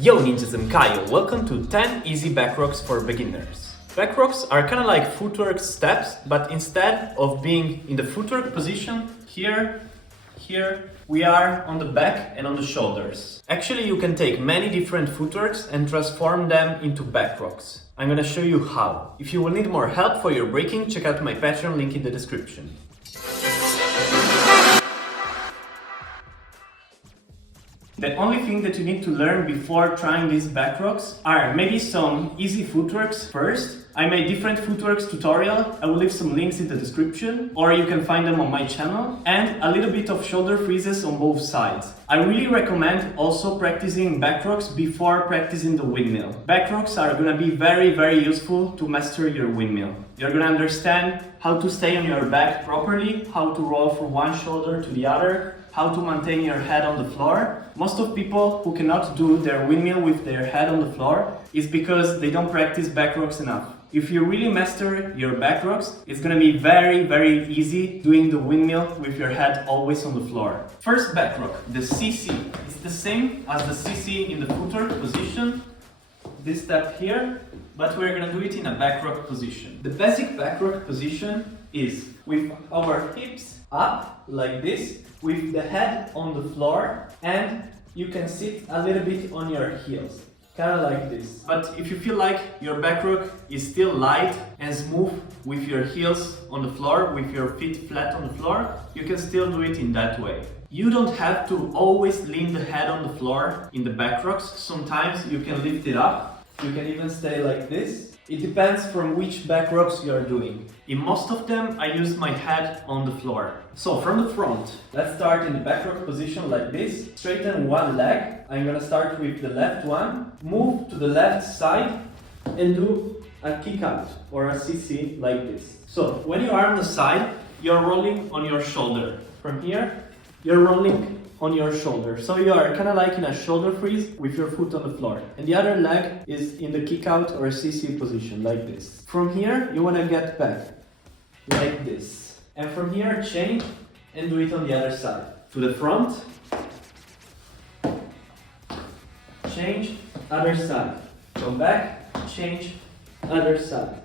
Yo ninjas, I'm Kaio. Welcome to 10 easy backrocks for beginners. Backrocks are kind of like footwork steps, but instead of being in the footwork position, here, we are on the back and on the shoulders. Actually, you can take many different footworks and transform them into backrocks. I'm gonna show you how. If you will need more help for your breaking, check out my Patreon link in the description. The only thing that you need to learn before trying these backrocks are maybe some easy footworks first. I made different footworks tutorial. I will leave some links in the description, or you can find them on my channel, and a little bit of shoulder freezes on both sides. I really recommend also practicing backrocks before practicing the windmill. Backrocks are gonna be very useful to master your windmill. You're gonna understand how to stay on your back properly, how to roll from one shoulder to the other, how to maintain your head on the floor. Most of people who cannot do their windmill with their head on the floor is because they don't practice backrocks enough. If you really master your backrocks, it's gonna be very easy doing the windmill with your head always on the floor. First backrock, the CC. It's the same as the CC in the footwork position, this step here, but we're gonna do it in a backrock position. The basic backrock position is with our hips up like this, with the head on the floor, and you can sit a little bit on your heels, kind of like this. But if you feel like your backrock is still light and smooth with your heels on the floor, with your feet flat on the floor, you can still do it in that way. You don't have to always lean the head on the floor in the backrocks. Sometimes you can lift it up. You can even stay like this. It depends from which backrocks you are doing. In most of them, I use my head on the floor. So from the front, let's start in the backrock position like this. Straighten one leg. I'm gonna start with the left one. Move to the left side and do a kick out or a CC like this. So when you are on the side, you're rolling on your shoulder. From here, you're rolling on your shoulder. So you are kind of like in a shoulder freeze with your foot on the floor. And the other leg is in the kick out or CC position like this. From here, you want to get back like this. And from here, change and do it on the other side. To the front, change, other side. Go back, change, other side.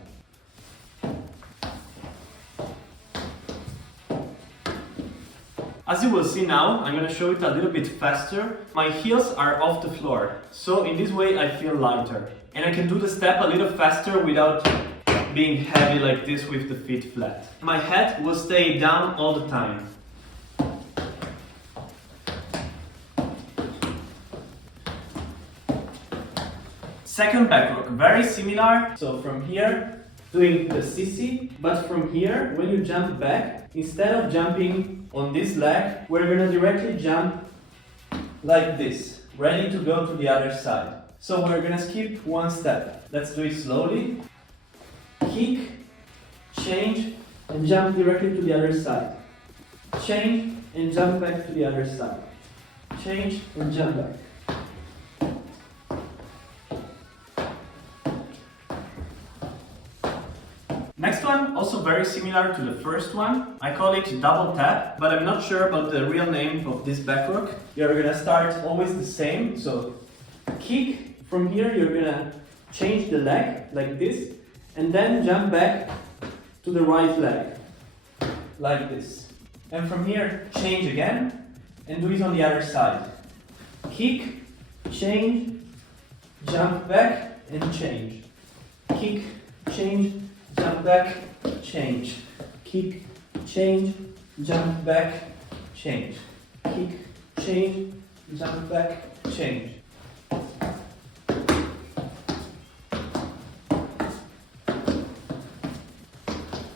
As you will see now, I'm gonna show it a little bit faster. My heels are off the floor, so in this way I feel lighter. And I can do the step a little faster without being heavy like this with the feet flat. My head will stay down all the time. Second backrock, very similar. So from here, doing the CC, but from here, when you jump back, instead of jumping on this leg, we're gonna directly jump like this, ready to go to the other side. So we're gonna skip one step. Let's do it slowly. Kick, change, and jump directly to the other side. Change, and jump back to the other side. Change, and jump back. Next one, also very similar to the first one. I call it double tap, but I'm not sure about the real name of this backrock. You're gonna start always the same. So kick, from here you're gonna change the leg like this, and then jump back to the right leg, like this. And from here, change again, and do it on the other side. Kick, change, jump back, and change. Kick, change, jump back, change. Kick, change, jump back, change. Kick, change, jump back, change.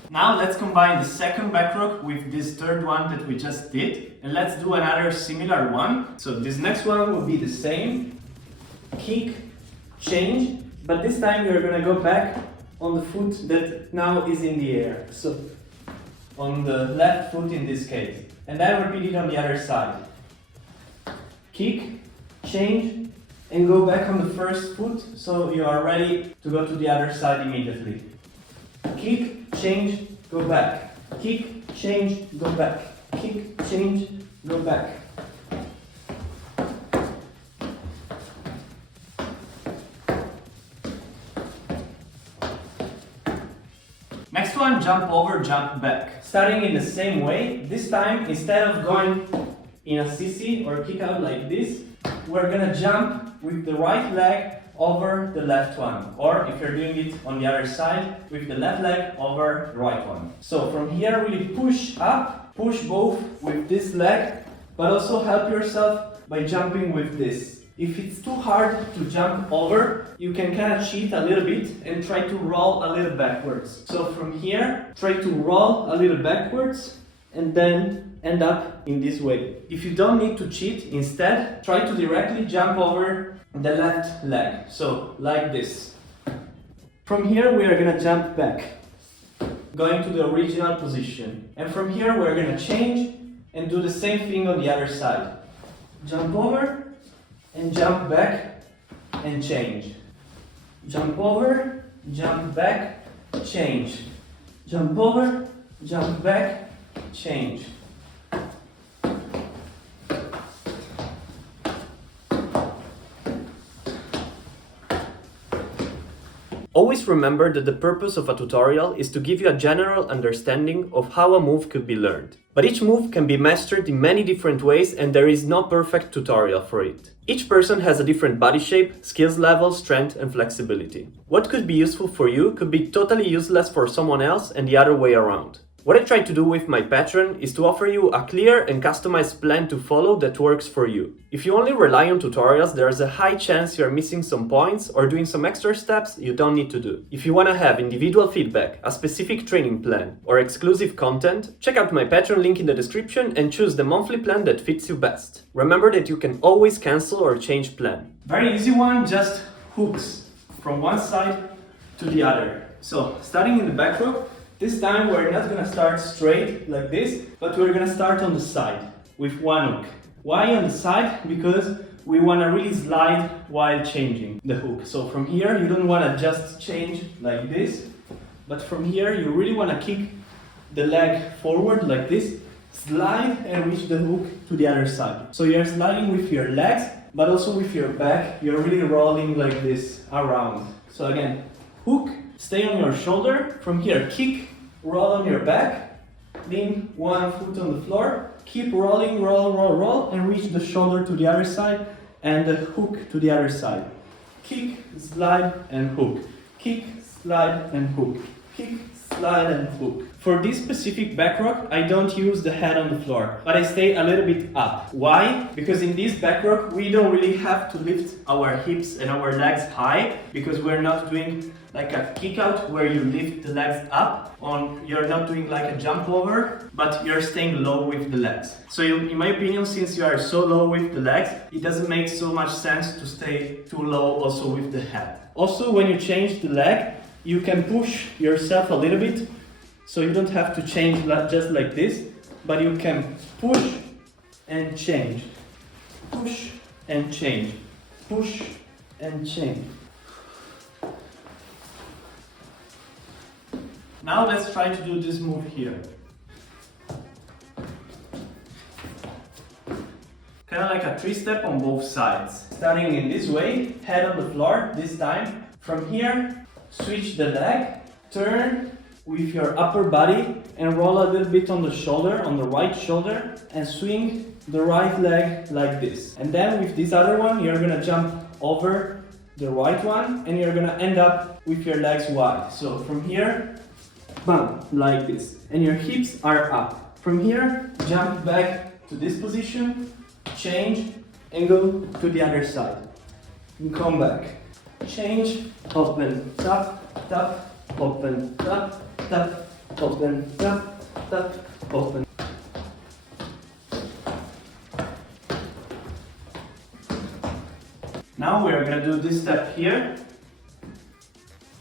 Now let's combine the second backrock with this third one that we just did, and let's do another similar one. So this next one will be the same. Kick, change, but this time you're gonna go back on the foot that now is in the air. So on the left foot in this case. And then repeat it on the other side. Kick, change, and go back on the first foot so you are ready to go to the other side immediately. Kick, change, go back. Kick, change, go back. Kick, change, go back. Next one, jump over, jump back. Starting in the same way, this time instead of going in a CC or kick out like this, we're gonna jump with the right leg over the left one. Or if you're doing it on the other side, with the left leg over the right one. So from here, really push up, push both with this leg, but also help yourself by jumping with this. If it's too hard to jump over, you can kind of cheat a little bit and try to roll a little backwards. So from here, try to roll a little backwards and then end up in this way. If you don't need to cheat, instead, try to directly jump over the left leg. So like this. From here, we are gonna jump back, going to the original position. And from here, we're gonna change and do the same thing on the other side. Jump over, and jump back and change. Jump over, jump back, change. Jump over, jump back, change. Always remember that the purpose of a tutorial is to give you a general understanding of how a move could be learned. But each move can be mastered in many different ways and there is no perfect tutorial for it. Each person has a different body shape, skills level, strength and flexibility. What could be useful for you could be totally useless for someone else and the other way around. What I try to do with my Patreon is to offer you a clear and customized plan to follow that works for you. If you only rely on tutorials, there is a high chance you are missing some points or doing some extra steps you don't need to do. If you want to have individual feedback, a specific training plan, or exclusive content, check out my Patreon link in the description and choose the monthly plan that fits you best. Remember that you can always cancel or change plan. Very easy one, just hooks from one side to the other. So starting in the back row, this time we're not gonna start straight like this, but we're gonna start on the side with one hook. Why on the side? Because we wanna really slide while changing the hook. So from here, you don't wanna just change like this, but from here, you really wanna kick the leg forward like this, slide and reach the hook to the other side. So you're sliding with your legs, but also with your back, you're really rolling like this around. So again, hook, stay on your shoulder. From here, kick, roll on your back, lean one foot on the floor, keep rolling, roll, roll, roll, and reach the shoulder to the other side and the hook to the other side. Kick, slide, and hook. Kick, slide, and hook. Kick, slide, and hook. For this specific backrock, I don't use the head on the floor, but I stay a little bit up. Why? Because in this backrock, we don't really have to lift our hips and our legs high, because we're not doing like a kick out where you lift the legs up. You're not doing like a jump over, but you're staying low with the legs. So in my opinion, since you are so low with the legs, it doesn't make so much sense to stay too low also with the head. Also, when you change the leg, you can push yourself a little bit, so you don't have to change just like this, but you can push and change. Push and change. Push and change. Now let's try to do this move here. Kind of like a 3-step on both sides. Starting in this way, head on the floor this time. From here, switch the leg, turn with your upper body and roll a little bit on the shoulder, on the right shoulder, and swing the right leg like this. And then with this other one, you're gonna jump over the right one and you're gonna end up with your legs wide. So from here, bam, like this. And your hips are up. From here, jump back to this position, change, and go to the other side. And come back. Change, open, tap, tap, open, tap, tap, open, tap, tap, open. Now we are going to do this step here.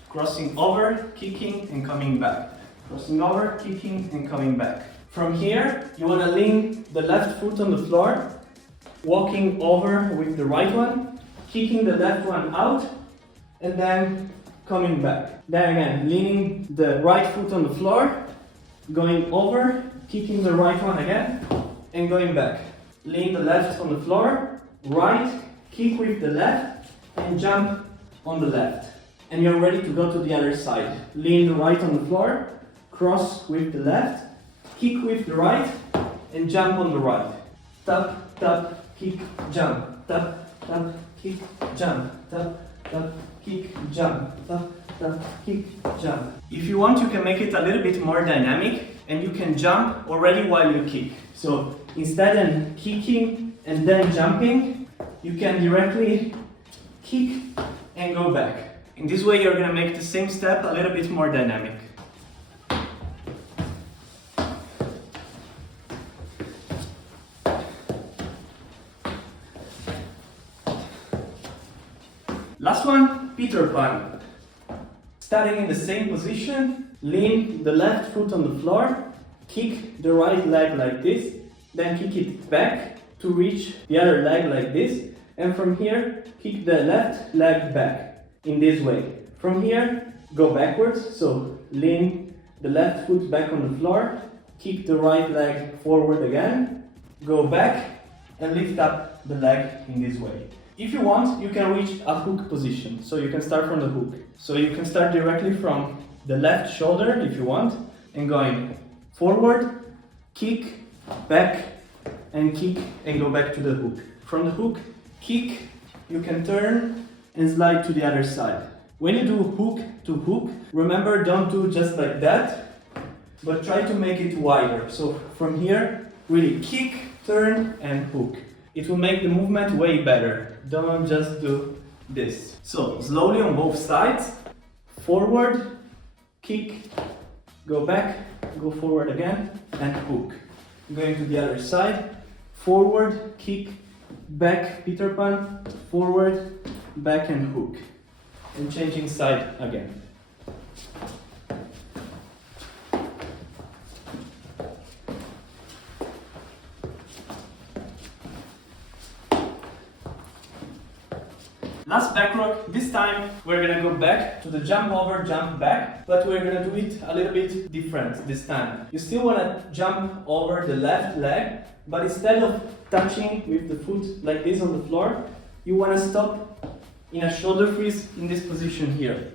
Crossing over, kicking, and coming back. Crossing over, kicking, and coming back. From here, you want to lean the left foot on the floor, walking over with the right one, kicking the left one out, and then coming back. Then again, leaning the right foot on the floor, going over, kicking the right one again, and going back. Lean the left on the floor, right, kick with the left, and jump on the left. And you're ready to go to the other side. Lean the right on the floor, cross with the left, kick with the right, and jump on the right. Tap, tap, kick, jump, tap, tap, kick, jump, tap, tap, kick, jump, tap, tap, kick, jump. If you want, you can make it a little bit more dynamic and you can jump already while you kick. So instead of kicking and then jumping, you can directly kick and go back. In this way, you're gonna make the same step a little bit more dynamic. Last one, Peter Pan. Starting in the same position, lean the left foot on the floor, kick the right leg like this, then kick it back to reach the other leg like this, and from here, kick the left leg back in this way. From here, go backwards, so lean the left foot back on the floor, kick the right leg forward again, go back, and lift up the leg in this way. If you want, you can reach a hook position, so you can start from the hook. So you can start directly from the left shoulder if you want, and going forward, kick, back, and kick, and go back to the hook. From the hook, kick, you can turn and slide to the other side. When you do hook to hook, remember, don't do just like that, but try to make it wider. So from here, really kick, turn, and hook. It will make the movement way better. Don't just do this. So slowly on both sides, forward, kick, go back, go forward again, and hook. Going to the other side, forward, kick, back, Peter Pan, forward, back, and hook. And changing side again. Last backrock. This time we're gonna go back to the jump over, jump back, but we're gonna do it a little bit different this time. You still wanna jump over the left leg, but instead of touching with the foot like this on the floor, you wanna stop in a shoulder freeze in this position here.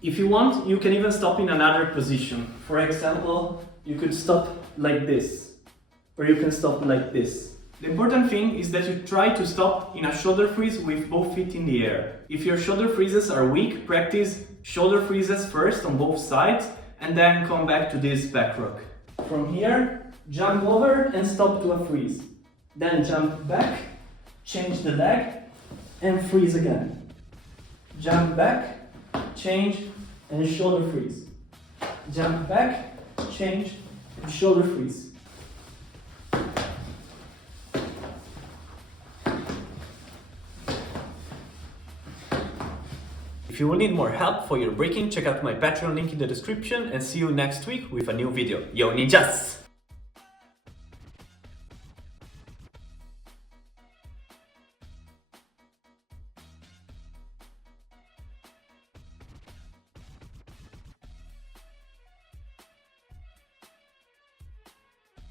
If you want, you can even stop in another position. For example, you could stop like this, or you can stop like this. The important thing is that you try to stop in a shoulder freeze with both feet in the air. If your shoulder freezes are weak, practice shoulder freezes first on both sides and then come back to this back rock. From here, jump over and stop to a freeze. Then jump back, change the leg and freeze again. Jump back, change and shoulder freeze. Jump back, change and shoulder freeze. If you will need more help for your breaking, check out my Patreon link in the description and see you next week with a new video. Yo ninjas!